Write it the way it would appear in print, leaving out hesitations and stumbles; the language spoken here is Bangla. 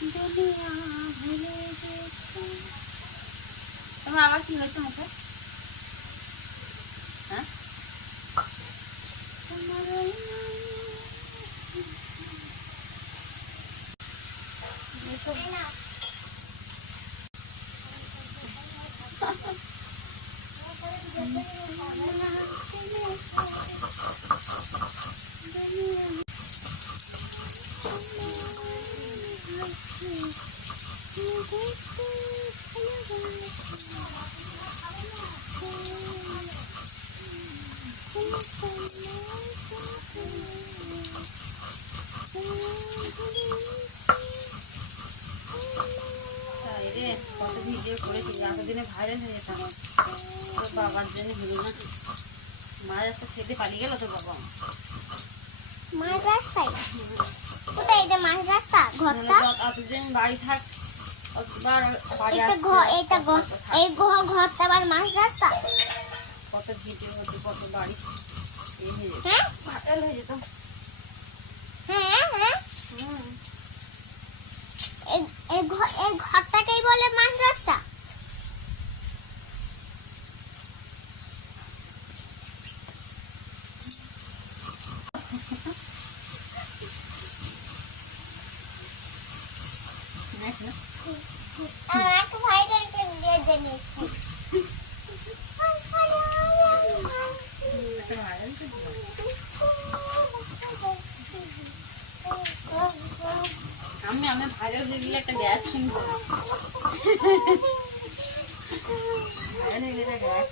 দুনিয়া ভুলে গেছে। তোমার আবার কি হয়েছে মুখে? হ্যাঁ, তোমার ওই কত ভিডিও করেছি, এতদিনে ভাইরাল হয়ে যেতাম। তোর বাবার জন্য হলো না। মাঝ রাস্তা ছেড়ে পালিয়ে গেল তোর বাবা। মাঝ রাস্তায় কোথায়? এটা মাঝ রাস্তা ঘরটা? এতদিন বাড়ি থাক, এই ঘরটা আবার মাঝ রাস্তা। কত ভিডিও হতো, কত বাড়ি হ্যাঁ ভাইরাল হয়ে যেত। হ্যাঁ হ্যাঁ, এই ঘরটাকেই বলে মাঝ রাস্তা। একটু ভয় করে জেনেছি। আমি ভাইরাল হয়ে গেলে একটা গ্যাস কিনবো। ভাইরাল হয়ে গেলে গ্যাস